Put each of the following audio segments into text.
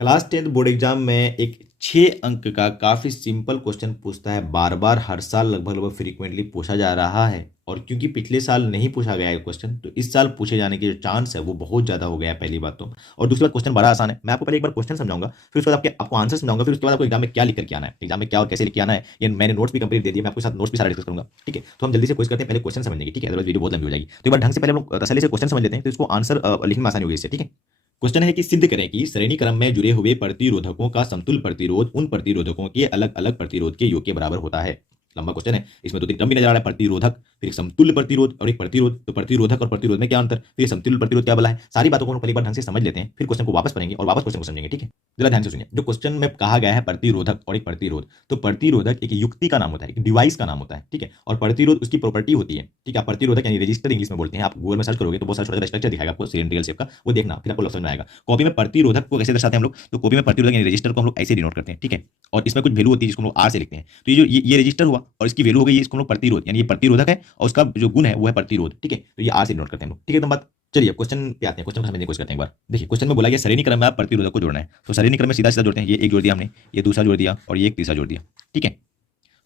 Class 10th board exam में एक 6 अंक का काफी सिंपल क्वेश्चन पूछता है, बार बार हर साल लगभग लगभग फ्रीक्वेंटली पूछा जा रहा है। और क्योंकि पिछले साल नहीं पूछा गया है क्वेश्चन, तो इस साल पूछे जाने के जो चांस है वो बहुत ज्यादा हो गया है, पहली बात तो। और दूसरी बात, क्वेश्चन बड़ा आसान है। मैं आपको पहले एक बार क्वेश्चन समझाऊंगा, फिर उसके बाद आपको आंसर समझाऊंगा, फिर उसके बाद आपको एग्जाम में क्या लिख करके आना है, एग्जाम में क्या और कैसे लिख के आना है। ये मैंने नोट्स भी कंप्लीट दे दिए, मैं आपके साथ नोट्स भी सारा डिस्कस करूंगा। ठीक है, तो हम जल्दी से कोशिश करते हैं पहले क्वेश्चन समझने की। ठीक है, अदरवाइज वीडियो बहुत लंबी हो जाएगी। तो एक बार ढंग से पहले हम लोग तसल्ली से क्वेश्चन समझ लेते हैं, तो इसको आंसर लिखने में आसानी होगी इससे। ठीक है, क्वेश्चन है कि सिद्ध करें कि श्रेणी क्रम में जुड़े हुए प्रतिरोधकों का समतुल्य प्रतिरोध उन प्रतिरोधकों के अलग अलग प्रतिरोध के योग के बराबर होता है। लंबा क्वेश्चन है, इसमें दो तीन टर्म भी नजर आ रहा है, प्रतिरोधक, फिर एक समतुल्य प्रतिरोध और एक प्रतिरोध। तो प्रतिरोधक और प्रतिरोध में क्या अंतर, फिर समतुल्य प्रतिरोध क्या बोला है, सारी बातों को हम पहली बार ढंग से समझ लेते हैं, फिर क्वेश्चन को वापस पढ़ेंगे और वापस क्वेश्चन को समझेंगे। ठीक है, जरा ध्यान से सुनिए। जो क्वेश्चन में कहा गया है प्रतिरोधक और एक प्रतिरोध, तो प्रतिरोधक एक युक्ति का नाम होता है, एक डिवाइस का नाम होता है। ठीक है, और प्रतिरोध उसकी प्रॉपर्टी होती है। ठीक है, प्रतिरोधक यानी रजिस्टर इंग्लिश में बोलते हैं। आप गूगल में सर्च करोगे तो बहुत सारा छोटा स्ट्रक्चर दिखाएगा आपको सिलेंड्रिकल शेप का, वो देखना, फिर आपको समझ में आएगा। कॉपी में प्रतिरोधक को कैसे दर्शाते हैं हम लोग, तो कॉपी में प्रतिरोधक यानी रजिस्टर को हम लोग ऐसे डिनोट करते हैं। ठीक है, और इसमें कुछ वैल्यू होती है जिसको हम लोग आर से लिखते हैं। तो ये जो ये रजिस्टर हुआ और इसकी वैल्यू हो गई, इसको हम लोग प्रतिरोध, यानी ये प्रतिरोधक है और उसका जो गुण है वो है प्रतिरोध। ठीक है, तो ये आर से डिनोट करते हैं हम लोग। ठीक है, तो बात चलिए अब क्वेश्चन पे आते हैं, क्वेश्चन को समझने की कोशिश करते हैं एक बार। देखिए, क्वेश्चन में बोला गया श्रेणी क्रम में आप प्रतिरोधक को जोड़ना है, तो श्रेणी क्रम में सीधा सीधा जोड़ते हैं। ये एक जोड़ दिया हमने, ये दूसरा जोड़ दिया और ये एक तीसरा जोड़ दिया। ठीक है,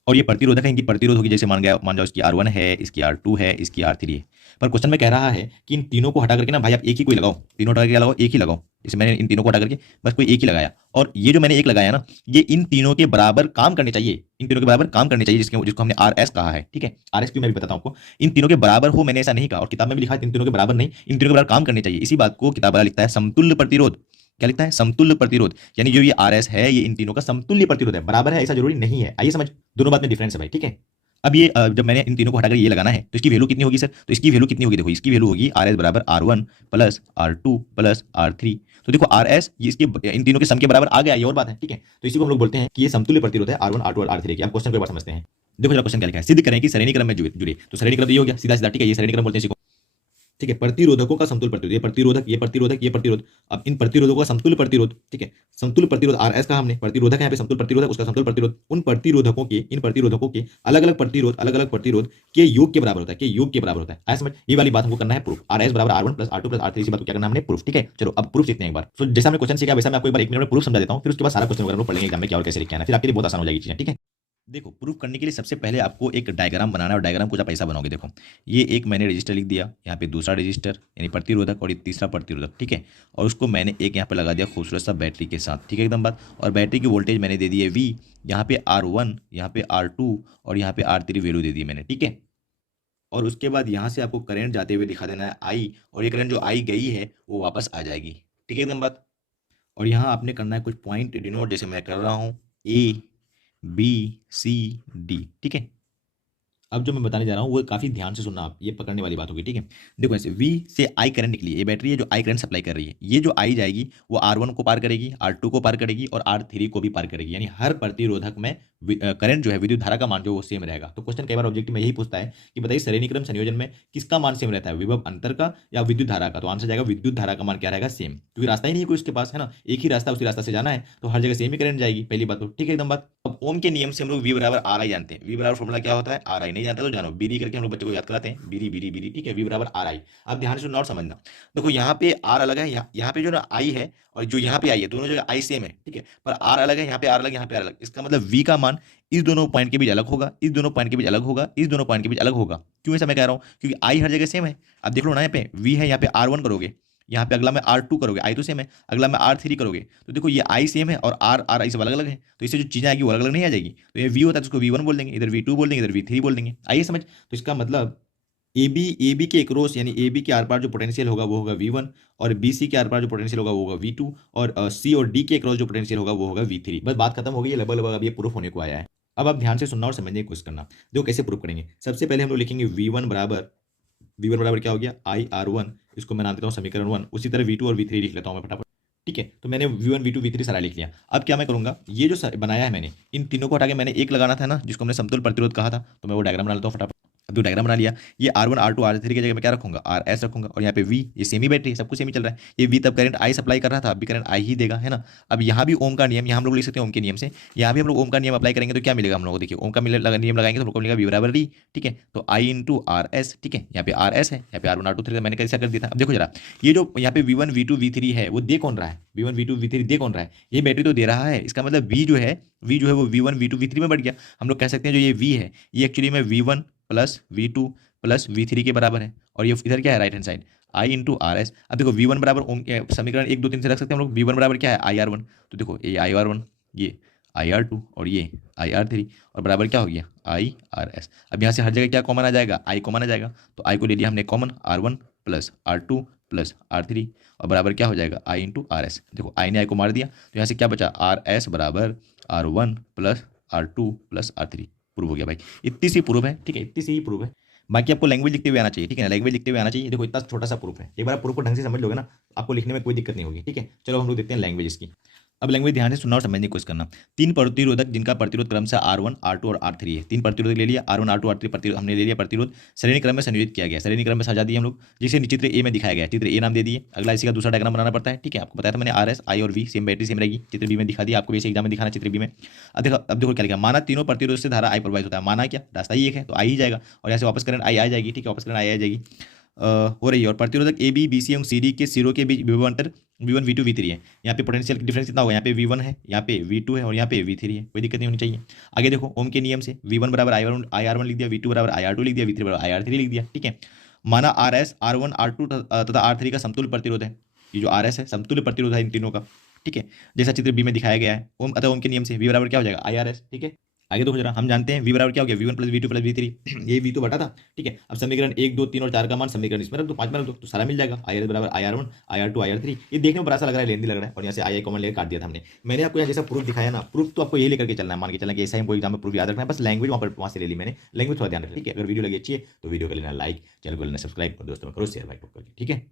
और ये प्रतिरोधक है, इनकी प्रतिरोध होगी जैसे मान जाओ इसकी R1 है, इसकी R2 है, इसकी R3 है। पर क्वेश्चन में कह रहा है कि इन तीनों को हटा करके ना भाई आप एक ही कोई लगाओ, तीनों हटा करके लगाओ, एक ही लगाओ। जैसे मैंने इन तीनों को हटा करके बस कोई एक ही लगाया, और ये जो मैंने एक लगाया ना, ये इन तीनों के बराबर काम करने चाहिए, इन तीनों के बराबर काम करने चाहिए, जिसको हमने RS कहा है। ठीक है, RS क्यों मैं भी बताता हूं आपको। इन तीनों के बराबर हो मैंने ऐसा नहीं कहा, और किताब में भी लिखा है इन तीनों के बराबर नहीं, इन तीनों के बराबर काम करने चाहिए। इसी बात को किताब वाला लिखता है समतुल्य प्रतिरोध। क्या लिखता है, समतुल्य प्रतिरोध, यानी जो ये RS है ये इन तीनों का समतुल्य प्रतिरोध है, बराबर है ऐसा जरूरी नहीं है। आइए समझ, दोनों बात में डिफरेंस है भाई। ठीक है, अब ये जब मैंने इन तीनों को हटाकर ये लगाना है तो इसकी वैल्यू कितनी होगी सर, तो इसकी वैल्यू कितनी होगी, देखो इसकी वैल्यू होगी RS बराबर R1 plus R2 plus R3। तो देखो RS ये इसके इन तीनों के सम के बराबर आ गया, ये और बात है। ठीक है, तो इसी को हम लोग बोलते हैं कि ये समतुल्य प्रतिरोध है R1 R2 और R3 की। अब क्वेश्चन को एक बार समझते हैं। देखो जरा क्वेश्चन क्या लिखा है, सिद्ध करें कि श्रेणी क्रम में जुड़े, तो श्रेणी क्रम ये हो गया सीधा सीधा। ठीक है, ये श्रेणी क्रम बोलते हैं। ठीक है, प्रतिरोधकों का समतुल्य प्रतिरोध, ये प्रतिरोधक, ये प्रतिरोधक, ये प्रतिरोध। अब इन प्रतिरोधों का समतुल्य प्रतिरोध, ठीक है, समतुल्य प्रतिरोध RS का हमने, प्रतिरोधक है यहाँ पे समतुल्य प्रतिरोधक, उसका समतुल्य प्रतिरोध उन प्रतिरोधकों के, इन प्रतिरोधकों के अलग अलग प्रतिरोध के योग के बराबर होता है, के योग के बराबर होता है। आया समझ, ये वाली बात हमको करना है प्रूफ। RS बराबर R1 plus R2 plus R3, इसी बात को क्या करना है हमने, प्रूफ। ठीक है, चलो अब प्रूफ सीखते हैं एक बार। तो जैसा हमने क्वेश्चन सीखा वैसा मैं आपको एक बार 1 मिनट में प्रूफ समझा देता हूँ, फिर उसके बाद सारा क्वेश्चन वगैरह पढ़ेंगे एग्जाम में क्या और कैसे लिख के आना, फिर आपके लिए बहुत आसान हो जाएगी चीजें। ठीक है, देखो प्रूफ करने के लिए सबसे पहले आपको एक डायग्राम बनाना है, और डायग्राम को जब ऐसा बनाओगे, देखो ये एक मैंने रजिस्टर लिख दिया, यहाँ पे दूसरा रजिस्टर यानी प्रतिरोधक, और ये तीसरा प्रतिरोधक। ठीक है, और उसको मैंने एक यहाँ पे लगा दिया खूबसूरत सा बैटरी के साथ। ठीक है, एकदम बात। और बैटरी की वोल्टेज मैंने दे दी है V, यहाँ पे R1, यहाँ पे R2 और यहाँ पे R3 वैल्यू दे दी मैंने। ठीक है, और उसके बाद यहाँ से आपको करंट जाते हुए दिखा देना है I, और ये करंट जो I गई है वो वापस आ जाएगी। ठीक है, एकदम बात। और यहाँ आपने करना है कुछ पॉइंट डिनोट, जैसे मैं कर रहा हूँ ABCD। ठीक है, अब जो मैं बताने जा रहा हूँ वो काफी ध्यान से सुनना आप, ये पकड़ने वाली बात होगी। ठीक है, देखो ऐसे V से I करंट निकली है, ये बैटरी है जो I करंट सप्लाई कर रही है। ये जो I जाएगी वो R1 को पार करेगी, R2 को पार करेगी और R3 को भी पार करेगी, यानी हर प्रतिरोधक में करंट जो है, विद्युत धारा का मान जो वो सेम रहेगा। तो क्वेश्चन कई बार ऑब्जेक्टिव में यही पूछता है कि बताइए श्रेणी क्रम संयोजन में किसका मान सेम रहता है, विभव अंतर का या विद्युत धारा का। तो आंसर जाएगा विद्युत धारा का मान क्या रहेगा, सेम, क्योंकि रास्ता ही नहीं है कोई उसके पास, है ना, एक ही रास्ता, उसी रास्ता से जाना है, तो हर जगह सेम ही करंट जाएगी, पहली बात तो। ठीक है, एकदम बात। अब ओम के नियम से हम लोग V बराबर RI जानते हैं। V बराबर फॉर्मूला क्या होता है, RI नहीं जानते तो जानो, बीरी करके हम लोग बच्चे को याद कराते हैं, बीरी बीरी बीरी। ठीक है, V बराबर RI। अब ध्यान से सुनना और समझना। देखो यहाँ पे R अलग है, यहाँ पे जो ना I है और जो यहाँ पे I है, दोनों जगह I सेम है। ठीक है, पर R अलग है, यहाँ पे R अलग, यहाँ पे R अलग। इसका मतलब V का मान इस दोनों पॉइंट के बीच अलग होगा, इस दोनों पॉइंट के बीच अलग होगा, इस दोनों पॉइंट के बीच अलग होगा। क्यों ऐसा मैं कह रहा हूँ, क्योंकि I हर जगह सेम है। अब देख लो ना, यहाँ पे V है, यहाँ पे R1 करोगे, यहाँ पे अगला में R2 करोगे, I तो सेम है, अगला में R3 करोगे, तो देखो ये I सेम है और R I सब अलग अलग है, तो इससे जो चीजें आएगी वो अलग अलग नहीं आ जाएगी। तो ये V होता है तो उसको V1 बोल देंगे, इधर V2 बोल देंगे, इधर V3 बोल देंगे। आइए समझ, तो इसका मतलब AB के क्रॉस यानी AB के आर पार जो पोटेंशियल होगा वो होगा V1, और BC के आर पार जो पोटेंशियल होगा वो होगा V2, और C और D के क्रॉस जो पोटेंशियल होगा वो होगा V3। बस बात खत्म हो गई है, लगभग लगभग अब ये प्रूफ होने को आया है। अब आप ध्यान से सुनना और समझने की कोशिश करना। देखो कैसे प्रूफ करेंगे। सबसे पहले हम लोग लिखेंगे V1 बराबर क्या हो गया, IR1, इसको मैं नाम देता हूँ समीकरण 1। उसी तरह V2 और V3 लिख लेता हूँ मैं फटाफट। ठीक है, तो मैंने V1 V2 V3 सारा लिख लिया। अब क्या मैं करूंगा, ये जो बनाया है मैंने, इन तीनों को हटा के मैंने एक लगाना था ना, जिसको हमने समतुल्य प्रतिरोध कहा था, तो मैं वो डायग्राम बना लेता हूँ फटाफट। अब तो डायग्राम बना लिया, ये R1 R2 R3 की जगह मैं क्या रखूंगा, RS रखूंगा, और यहाँ पे V, ये सेमी बैटरी है, सब कुछ सेमी चल रहा है, ये V तब करंट I सप्लाई कर रहा था, अभी करंट I ही देगा, है ना। अब यहाँ भी ओम का नियम, यहाँ हम लोग लिख सकते हैं ओम के नियम से, यहाँ भी हम लोग ओम का नियम अप्लाई करेंगे तो क्या मिलेगा हम लोग को, देखिए ओम का नियम लगाएंगे तो हमको मिलेगा V बराबर D, ठीक है। तो I इंटू RS, ठीक है, यहाँ पे RS है, यहाँ पे R1 R2 3 मैंने कैसे कर दिया था। अब देखो जरा, ये जो यहाँ पे V1 V2 V3 है वो दे कौन रहा है, V1 V2 V3 दे कौन रहा है, ये बैटरी तो दे रहा है, इसका मतलब V जो है वो V1 V2 V3 में बढ़ गया। हम लोग कह सकते हैं जो ये V है ये एक्चुअली में V1 plus V2 plus V3 के बराबर है, और ये इधर क्या है right hand side I into RS। अब देखो V1 बराबर समीकरण 1 2 3 से रख सकते हैं हम लोग, V1 बराबर क्या है IR1, तो देखो ये IR1, ये IR2 और ये IR3, और बराबर क्या हो गया IRS। अब यहाँ से हर जगह क्या कॉमन आ जाएगा, I कॉमन आ जाएगा, तो I को ले लिया हमने common, R1 plus R2 plus R3, और बराबर क्या हो जाएगा I इंटू RS। देखो I ने I को मार दिया, तो यहाँ से क्या बचा, RS बराबर R1 plus R2 plus R3। Prove हो गया भाई, इतनी सी प्रूफ है, ठीक है, इतनी सी ही प्रूफ है। बाकी आपको लैंग्वेज लिखते हुए आना चाहिए, ठीक है ना, लैंग्वेज लिखते हुए आना चाहिए। देखो इतना छोटा सा प्रूफ है, एक बार प्रूफ को ढंग से समझ लोगे ना, आपको लिखने में कोई दिक्कत नहीं होगी, ठीक है। चलो हम लोग देखते हैं लैंग्वेज इसकी। अब लैंग्वेज ध्यान से सुनना और समझने की कोशिश करना। तीन प्रतिरोधक जिनका प्रतिरोध क्रम से R1 R2 और R3 है, तीन प्रतिरोधक ले लिया, R1 R2 R3 प्रतिरोध हमने ले लिया, प्रतिरोध श्रेणी क्रम में संयोजित किया गया, श्रेणी क्रम में सजा दिए हम लोग, जिसे चित्र ए में दिखाया गया, चित्र ए नाम दे दिए। अगला इसी का दूसरा डायग्राम बनाना पड़ता है, ठीक है, आपको बताया था मैंने, RS I और V सेम बैटरी सेम रहेगी, चित्र बी में दिखा दिया, आपको वैसे एग्जाम में दिखाना चित्र बी में। अब देखो क्या लिखा, माना तीनों प्रतिरोध से धारा I प्रवाहित होता है, माना क्या, रास्ता ही एक है तो I ही जाएगा, और यहाँ से वापस करंट I आ जाएगी, ठीक है, वापस करंट I आ जाएगी हो रही है। और प्रतिरोधक ए बी बी सी और सी डी के सिरों के बीच विभवांतर V1 V2 V3 है। यहाँ पे पोटेंशियल डिफरेंस कितना होगा, यहाँ पे V1 है, यहाँ पे V2 है, और यहाँ पे V3 है, कोई दिक्कत नहीं होनी चाहिए। आगे देखो ओम के नियम से V1 बराबर IR1 लिख दिया, V2 बराबर IR2 लिख दिया, V3 बराबर IR3 लिख दिया, ठीक है। माना RS R1 R2 तथा R3 का समतुल्य प्रतिरोध है, ये जो RS है समतुल्य प्रतिरोध है इन तीनों का, ठीक है, जैसा चित्र बी में दिखाया गया है। ओम अतः ओम के नियम से V बराबर क्या हो जाएगा IRS, ठीक है। आगे देखो जरा, हम जानते हैं V बराबर क्या हो गया, V1 plus V2 plus V3, ये V तो बटा था, ठीक है। अब समीकरण 1 2 3 और 4 का मान समीकरण इसमें रख दो, 5 में रख दो, तो सारा मिल जाएगा। IRS बराबर IR1 IR2 IR3, ये देखने में बड़ा सा लग रहा है, लेंदी लग रहा है, और यहाँ से आई कॉमन लेकर काट दिया था हमने। मैंने आपको यहाँ जैसा प्रूफ दिखाया ना, प्रूफ तो आपको ये लेकर के चलना है, मान के चलना कि ऐसा ही कोई एग्जाम में प्रूफ याद रखना है, बस लैंग्वेज वहाँ से ले ली मैंने, लैंग्वेज थोड़ा ध्यान रखना, ठीक है। अगर वीडियो लगी अच्छी है तो वीडियो को लेना लाइक, चैनल को लेना सब्सक्राइब, और दोस्तों में करो शेयर भाई, ठीक है।